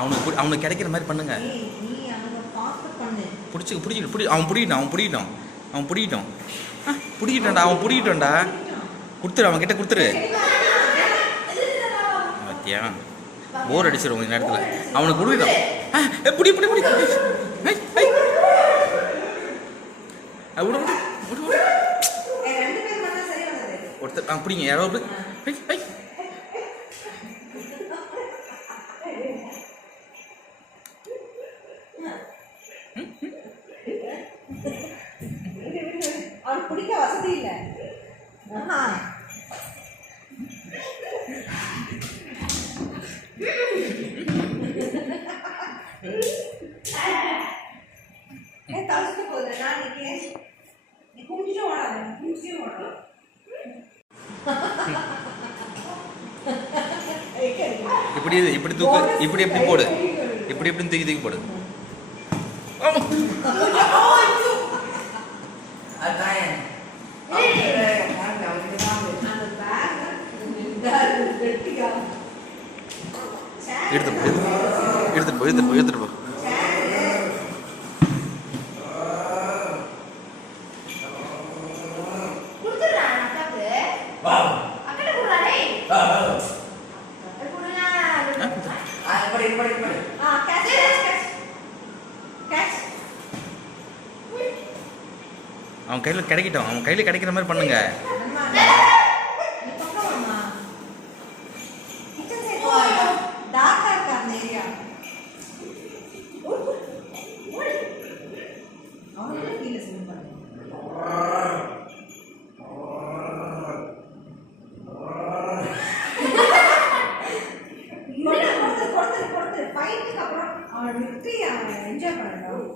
அவனுக்கு கிடைக்கிற மாதிரி பண்ணுங்க. அவன் பிடிக்கிட்டான்டா. கொடுத்துரு, அவன் கிட்ட கொடுத்துரு. பார்த்தியா, போர் அடிச்சிடும் இந்த நேரத்தில். அவனுக்கு கொடுக்கிட்டான். ஒருத்தர் அப்படிங்க யாராவது பிடிக்க வசதி இல்லை. தலசுக்கு போகுது. நான் நீ குடிச்சிட்டு ஓடாத, குடிச்சிட்டு ஓடலாம். இப்படி தூக்கு, இப்படி போடு, இப்படி தூக்கி போடு. எடுத்துட்டு போ. அவன் கையில் கிடைக்கட்டும், அவன் கையில் கிடைக்கிற மாதிரி பண்ணுங்க. என்ஜாய் பண்ணணும்.